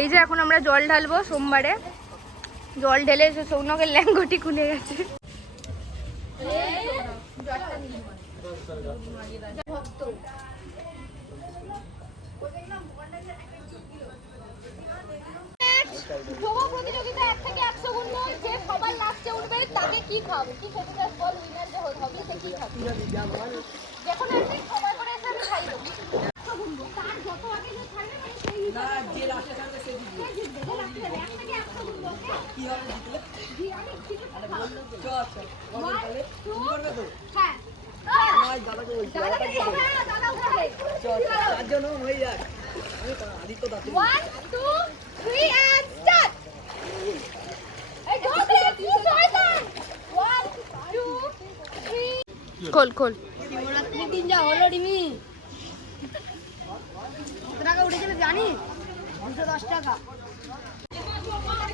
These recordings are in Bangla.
এই যে এখন আমরা জল ঢালবো সোমবারে। জল ঢেলে এসে সৌনকের ল্যাঙ্গটি খুলে গেছে। কি খাব? কি খেতে চাস বল? উইনার যে হবে, সে কি খাবে? যখন আসবে সবার করে এসে আমি খাই দেবো একশো গুনবো। তার যত আগে যে ছাড়বে মানে সেই হিসাবে সে জিতবে। যে last এ যাবে। এক থেকে একশো হ্যাঁ। দাদাকে হ্যাঁ, দাদা। And start! এই ধরো, শয়তান! খোল খোল। শিবরাত্রি দিন যা হলো ডিমি কত টাকা উঠেছিল দুশো দশ টাকা।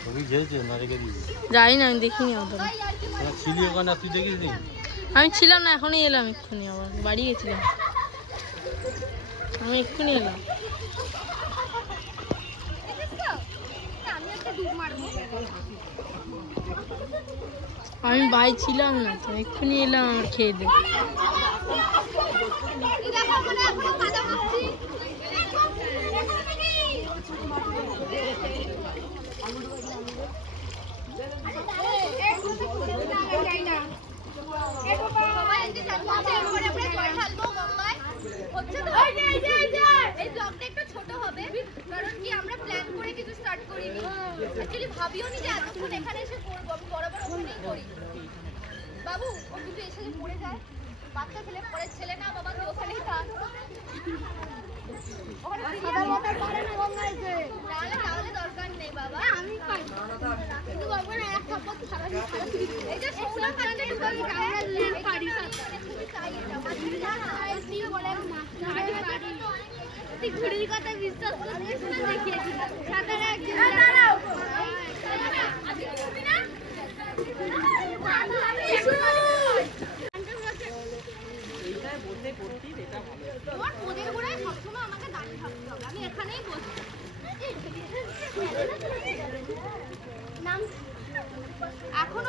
ছবি ঝেলছে না আমি দেখিনি নি আমি ছিলাম না, এখনই এলাম এক্ষুনি আবার। বাড়ি গেছিলাম। আমি এক্ষুনি এলাম। আমি একটা আমি বাড়ি ছিলাম না তো এক্ষুনি এলাম আমার খেয়ে দে হচ্ছে এই ব্লগটা একটু ছোট হবে কারণ কি আমরা প্ল্যান করে কিছু স্টার্ট করিনি অ্যাকচুয়ালি ভাবিও নি যে এতক্ষণ এখানে এসে করব আমি বরাবর ওখানেই করি বাবু ও কিন্তু এসে যে পড়ে যায় বাচ্চা ছেলে পরের ছেলে না বাবা তুই ওখানেই থাক ওখানে সাদা মাথার পারে না তাহলে তাহলে দরকার নেই বাবা আমি পারি কিন্তু বাবা না এক থাপ্পড় তো সারা দিন সারা দিন এই যে সোনা কাটতে তো আমি আমরা ল্যাম্প পারি তুই ঘুড়ির কথা বিশ্বাস করছিস না সাঁতারে একদিন দাঁড়াও। আমি এখানেই নাম এখন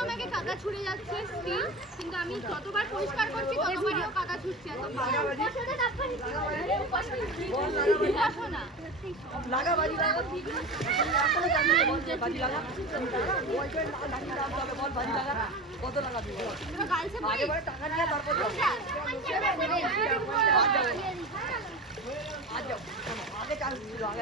কাদা ছুড়ে যাচ্ছে still, কিন্তু আমি যতবার পরিষ্কার করছি ততবারই কাদা ছুটছে এত লাগা বাজি লাগা বাজি লাগা বাজি লাগা কত লাগাবি আগে বারে টাকা নিয়ে তারপর আজ যাও। আগে ছিল আগে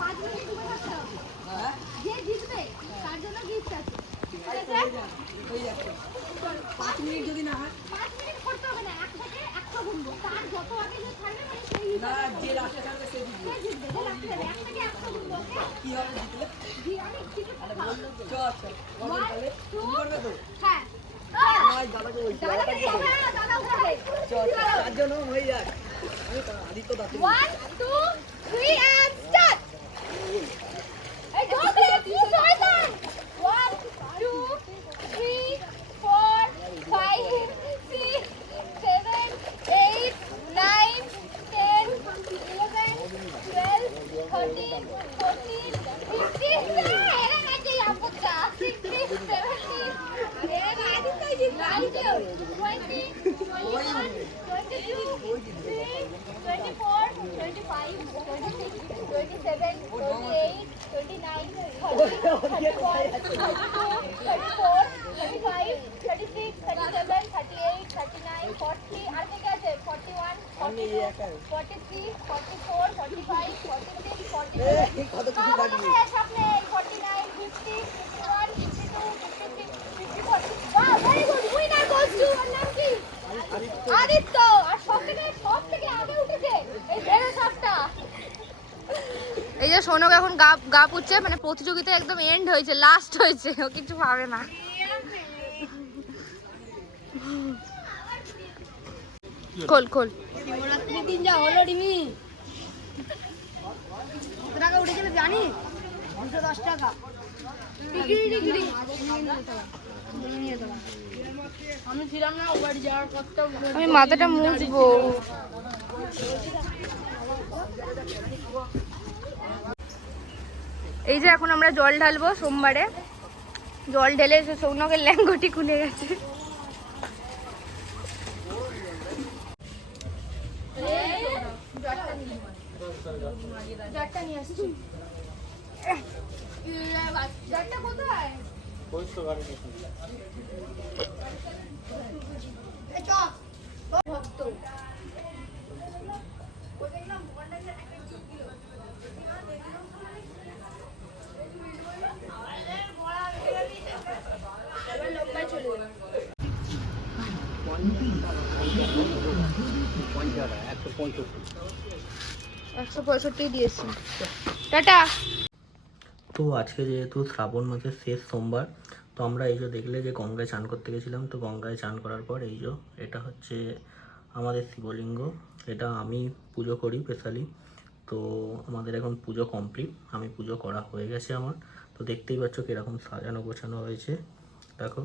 পাঁচ মিনিট ডুবে থাকতে হবে যে জিতবে তার জন্য গিফট আছে ঠিক আছে যাচ্ছে পাঁচ মিনিট যদি না পাঁচ মিনিট করতে হবে না এক থেকে একশো গুনবো তার যত আগে যে ছাড়বে মানে সেই জিতবে এক থেকে? কি হবে জিতলে ঠিক আছে, খাও। চ One, তাহলে তুমি করবে তো হ্যাঁ। নয় দাদাকে বলছি দাদাকে দাদা। চ চার জন হয়ে যাক আমি আদিত্য দাঁত কত কিছু বাবা, থাকবে কোথায় আছে আপনার? 49, 50, 51, 52, 53, 54. Wow, very good. Winner goes to ওর নাম কি? আদিত্য আর সব থেকে সব থেকে আগে উঠেছে এই ভেড়া সাপটা এই যে সোনক এখন গা গা পুচ্ছে মানে প্রতিযোগিতা একদম এন্ড হয়েছে লাস্ট হয়েছে ও কিছু পাবে না। খোল খোল। দিন যা হলো রিমি। কত টাকা উঠেছিল জানি? দুশো দশ টাকা। টিকিট টিকিট আমি ছিলাম না বাড়ি যাওয়ার পর আমি মাথাটা মুছবো। এই যে এখন আমরা জল ঢালবো সোমবারে। জল ঢেলে এসে সৌনকের ল্যাঙ্গটি খুলে গেছে। ভক্ত। তো আজকে যেহেতু শ্রাবণ মাসের শেষ সোমবার, তো আমরা এই যে দেখলে যে গঙ্গায় চান করতে গেছিলাম, তো গঙ্গায় চান করার পর এই যে এটা হচ্ছে আমাদের শিবলিঙ্গ। এটা আমি পুজো করি স্পেশালি তো আমাদের এখন পুজো কমপ্লিট আমি পুজো করা হয়ে গেছে আমার। তো দেখতেই পাচ্ছ কীরকম সাজানো গোছানো হয়েছে। দেখো।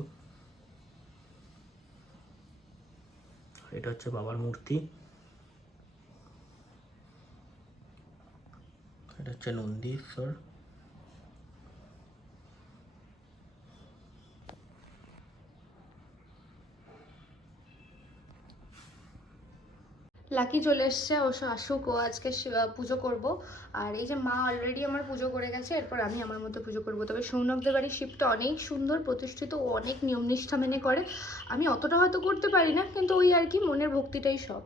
এটা হচ্ছে বাবার মূর্তি। এটা হচ্ছে নন্দীশ্বর লাকি চলে এসছে, অবশ্য আসুক, ও আজকে পুজো করব। আর এই যে মা অলরেডি আমার পুজো করে গেছে, এরপর আমি আমার মতো পুজো করব। তবে সৌনকদের বাড়ির শিবটা অনেক সুন্দর, প্রতিষ্ঠিত, ও অনেক নিয়ম নিষ্ঠা মেনে করে। আমি অতটা হয়তো করতে পারি না, কিন্তু ওই আর কি, মনের ভক্তিটাই সব।